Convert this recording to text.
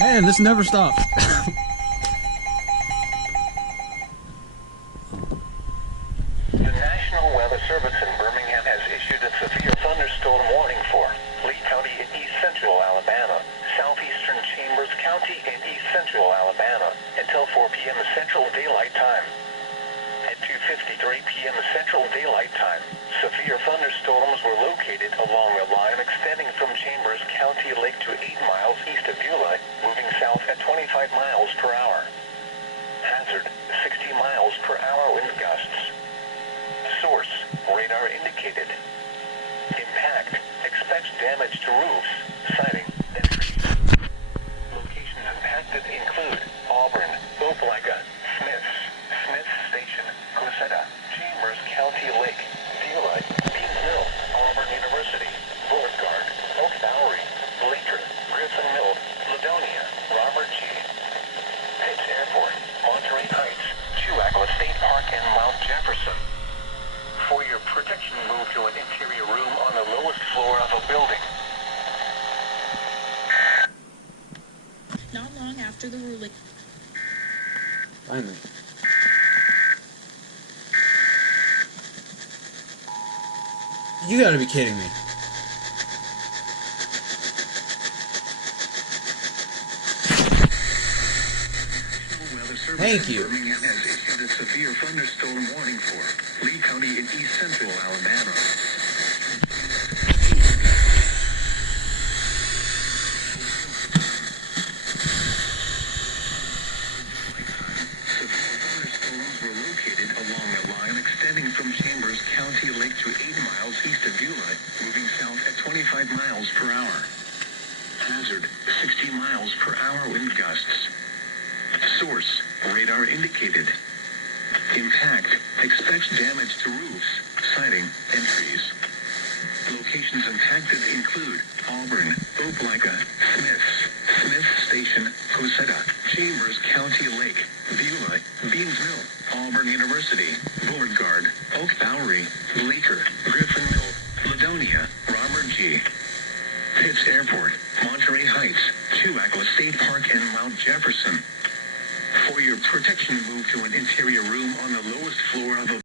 Man, this never stops. The National Weather Service in Birmingham has issued a severe thunderstorm warning for Lee County in east central Alabama, southeastern Chambers County in east central Alabama, until 4 p.m. Central Daylight Time. At 2:53 p.m. Central Daylight Time, severe thunderstorms were located along a line extending from Chambers County Lake to 8 miles east of Beulah, moving south at 25 miles per hour. Hazard, 60 miles per hour wind gusts. Source, radar indicated. Impact, expects damage to roofs, siding, and trees. Locations impacted include Auburn, Opelika, Smith Station, Cosetta, Chambers County Lake, Beulah, Beans Mill, Auburn University, Beauregard, Oak Bowery, Bleecker, Griffin Mill, Ladonia, Robert G. Pitts Airport, Monterey Heights, Chewacla State Park, and Mount Jefferson. For your protection, move to an interior room on the lowest floor of a building. Not long after the ruling. Finally. You gotta be kidding me. Thank you. Birmingham has issued a severe thunderstorm warning for Lee County in east central Alabama. Thunderstorms were located along a line extending from Chambers County Lake to 8 miles east of Beulah, moving south at 25 miles per hour. Hazard, 60 miles per hour wind gusts. Source, radar indicated. Impact, expects damage to roofs, siding, and trees. Locations impacted include Auburn, Opelika, Smith Station, Cosetta, Chambers County Lake, Beulah, Beans Mill, Auburn University, Beauregard, Oak Bowery, Bleecker, Griffin Mill, Ladonia, Robert G. Pitts Airport, Monterey Heights, Chewacla State Park, and Mount Jefferson. For your protection, move to an interior room on the lowest floor of a